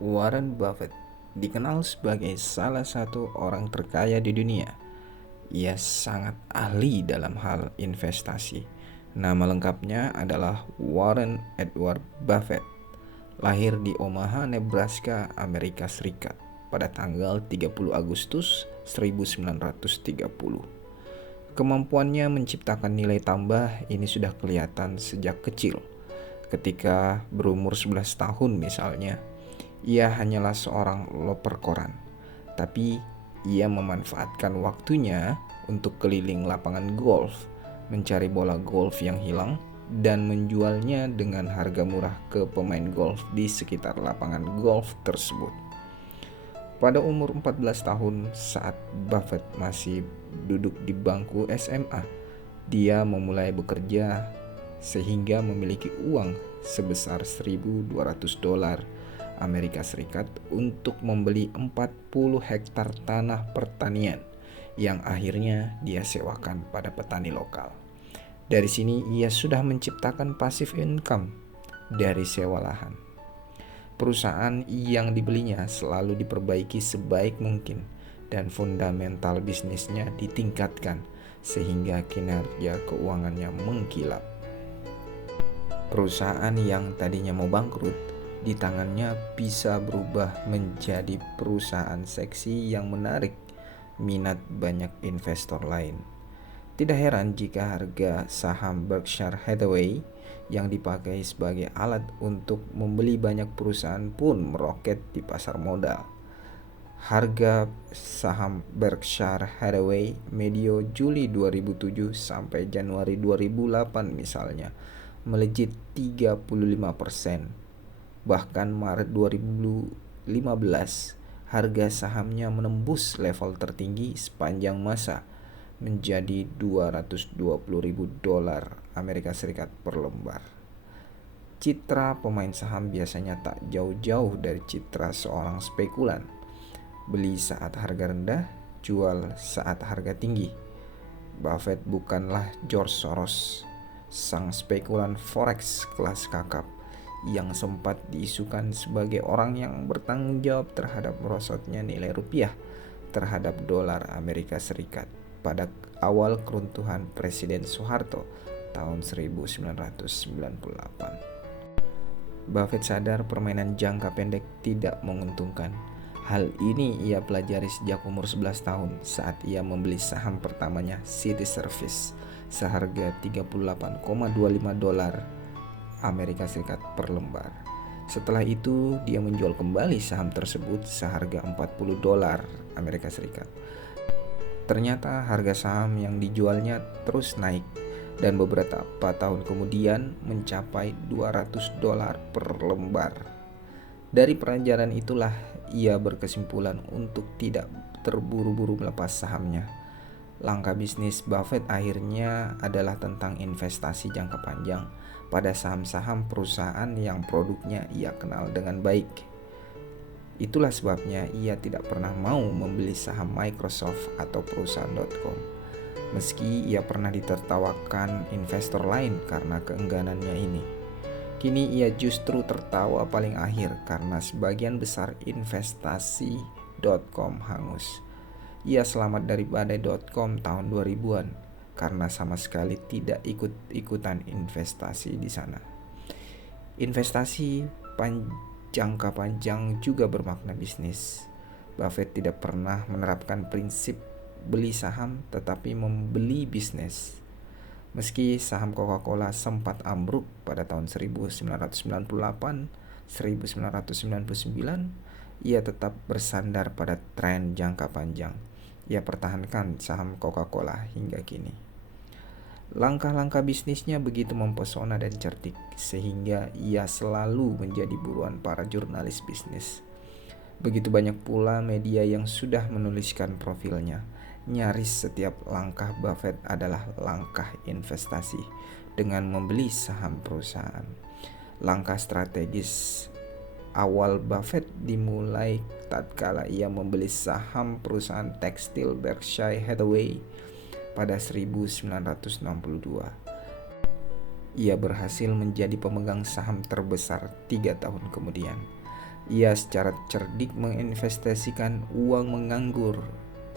Warren Buffett dikenal sebagai salah satu orang terkaya di dunia. Ia sangat ahli dalam hal investasi. Nama lengkapnya adalah Warren Edward Buffett. Lahir di Omaha, Nebraska, Amerika Serikat pada tanggal 30 Agustus 1930. Kemampuannya menciptakan nilai tambah ini sudah kelihatan sejak kecil. Ketika berumur 11 tahun misalnya, ia hanyalah seorang loper koran, tapi ia memanfaatkan waktunya untuk keliling lapangan golf, mencari bola golf yang hilang, dan menjualnya dengan harga murah ke pemain golf di sekitar lapangan golf tersebut. Pada umur 14 tahun, saat Buffett masih duduk di bangku SMA, dia memulai bekerja sehingga memiliki uang sebesar $1.200 Amerika Serikat untuk membeli 40 hektar tanah pertanian yang akhirnya dia sewakan pada petani lokal. Dari sini ia sudah menciptakan passive income dari sewa lahan. Perusahaan yang dibelinya selalu diperbaiki sebaik mungkin dan fundamental bisnisnya ditingkatkan sehingga kinerja keuangannya mengkilap. Perusahaan yang tadinya mau bangkrut di tangannya bisa berubah menjadi perusahaan seksi yang menarik minat banyak investor lain. Tidak heran jika harga saham Berkshire Hathaway yang dipakai sebagai alat untuk membeli banyak perusahaan pun meroket di pasar modal. Harga saham Berkshire Hathaway medio Juli 2007 sampai Januari 2008 misalnya melejit 35%. Bahkan Maret 2015 harga sahamnya menembus level tertinggi sepanjang masa menjadi $220.000 Amerika Serikat per lembar. Citra pemain saham biasanya tak jauh-jauh dari citra seorang spekulan. Beli saat harga rendah, jual saat harga tinggi. Buffett bukanlah George Soros, sang spekulan forex kelas kakap yang sempat diisukan sebagai orang yang bertanggung jawab terhadap merosotnya nilai rupiah terhadap dolar Amerika Serikat pada awal keruntuhan Presiden Soeharto tahun 1998. Buffett sadar permainan jangka pendek tidak menguntungkan. Hal ini ia pelajari sejak umur 11 tahun saat ia membeli saham pertamanya City Service seharga $38.25 Amerika Serikat per lembar. Setelah itu dia menjual kembali saham tersebut seharga $40 Amerika Serikat. Ternyata harga saham yang dijualnya terus naik dan beberapa tahun kemudian mencapai $200 per lembar. Dari pelajaran itulah ia berkesimpulan untuk tidak terburu-buru melepas sahamnya. Langkah bisnis Buffett akhirnya adalah tentang investasi jangka panjang pada saham-saham perusahaan yang produknya ia kenal dengan baik. Itulah sebabnya ia tidak pernah mau membeli saham Microsoft atau perusahaan.com. Meski ia pernah ditertawakan investor lain karena keengganannya ini. Kini ia justru tertawa paling akhir karena sebagian besar investasi.com hangus. Ia selamat dari badai.com tahun 2000-an karena sama sekali tidak ikut-ikutan investasi di sana. Investasi jangka panjang juga bermakna bisnis. Buffett tidak pernah menerapkan prinsip beli saham tetapi membeli bisnis. Meski saham Coca-Cola sempat ambruk pada tahun 1998-1999, ia tetap bersandar pada tren jangka panjang. Ia pertahankan saham Coca-Cola hingga kini. Langkah-langkah bisnisnya begitu mempesona dan cerdik, sehingga ia selalu menjadi buruan para jurnalis bisnis. Begitu banyak pula media yang sudah menuliskan profilnya. Nyaris setiap langkah Buffett adalah langkah investasi dengan membeli saham perusahaan. Langkah strategis awal Buffett dimulai tatkala ia membeli saham perusahaan tekstil Berkshire Hathaway pada 1962. Ia berhasil menjadi pemegang saham terbesar 3 tahun kemudian. Ia secara cerdik menginvestasikan uang menganggur,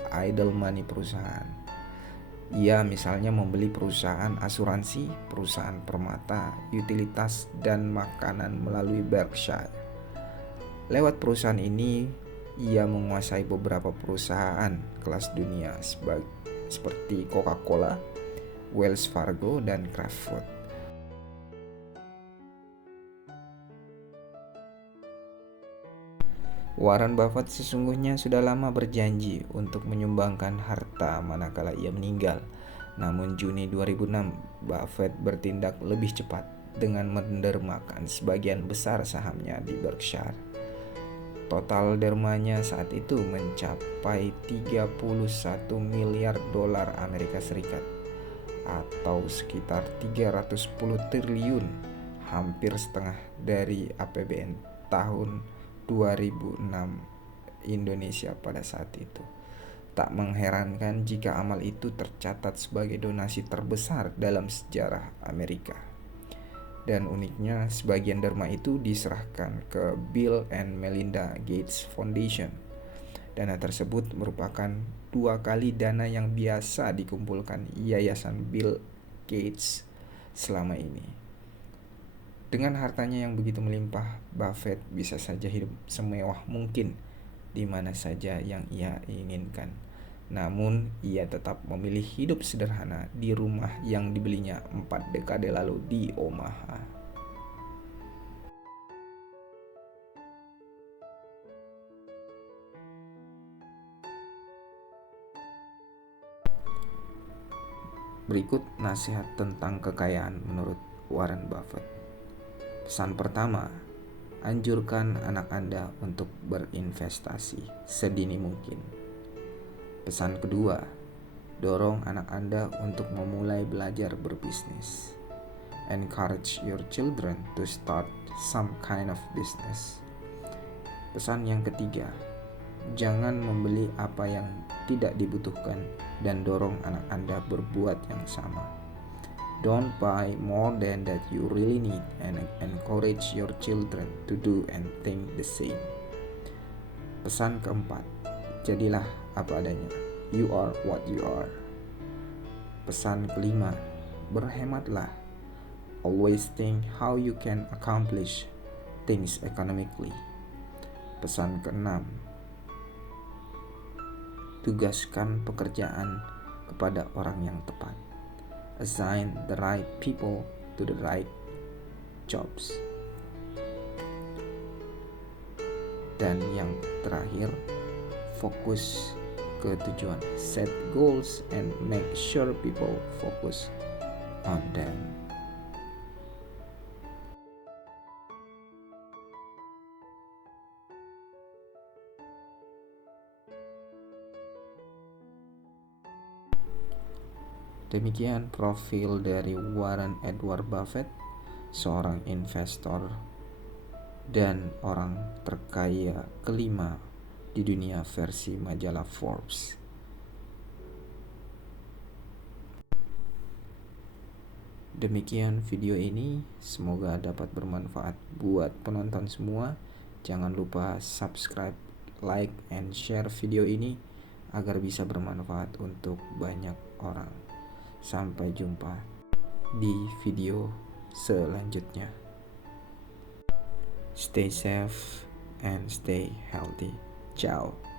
idle money perusahaan. Ia misalnya membeli perusahaan asuransi, perusahaan permata, utilitas, dan makanan melalui Berkshire. Lewat perusahaan ini, ia menguasai beberapa perusahaan kelas dunia seperti Coca-Cola, Wells Fargo, dan Kraft Foods. Warren Buffett sesungguhnya sudah lama berjanji untuk menyumbangkan harta manakala ia meninggal. Namun Juni 2006, Buffett bertindak lebih cepat dengan mendermakan sebagian besar sahamnya di Berkshire. Total dermanya saat itu mencapai 31 miliar dolar Amerika Serikat atau sekitar 310 triliun, hampir setengah dari APBN tahun 2006 Indonesia pada saat itu. Tak mengherankan jika amal itu tercatat sebagai donasi terbesar dalam sejarah Amerika. Dan uniknya, sebagian derma itu diserahkan ke Bill and Melinda Gates Foundation. Dana tersebut merupakan 2 kali dana yang biasa dikumpulkan Yayasan Bill Gates selama ini. Dengan hartanya yang begitu melimpah, Buffett bisa saja hidup semewah mungkin di mana saja yang ia inginkan. Namun, ia tetap memilih hidup sederhana di rumah yang dibelinya 4 dekade lalu di Omaha. Berikut nasihat tentang kekayaan menurut Warren Buffett. Pesan pertama, anjurkan anak Anda untuk berinvestasi sedini mungkin. Pesan kedua, dorong anak Anda untuk memulai belajar berbisnis. Encourage your children to start some kind of business. Pesan yang ketiga, jangan membeli apa yang tidak dibutuhkan dan dorong anak Anda berbuat yang sama. Don't buy more than that you really need and encourage your children to do and think the same. Pesan keempat, jadilah apa adanya. You are what you are. Pesan kelima, berhematlah. Always think how you can accomplish things economically. Pesan keenam, tugaskan pekerjaan kepada orang yang tepat. Assign the right people to the right jobs. Dan yang terakhir, fokus ke tujuan. Set goals and make sure people focus on them. Demikian profil dari Warren Edward Buffett, seorang investor dan orang terkaya kelima di dunia versi majalah Forbes. Demikian video ini, semoga dapat bermanfaat buat penonton semua. Jangan lupa subscribe, like, and share video ini agar bisa bermanfaat untuk banyak orang. Sampai jumpa di video selanjutnya. Stay safe and stay healthy. Ciao.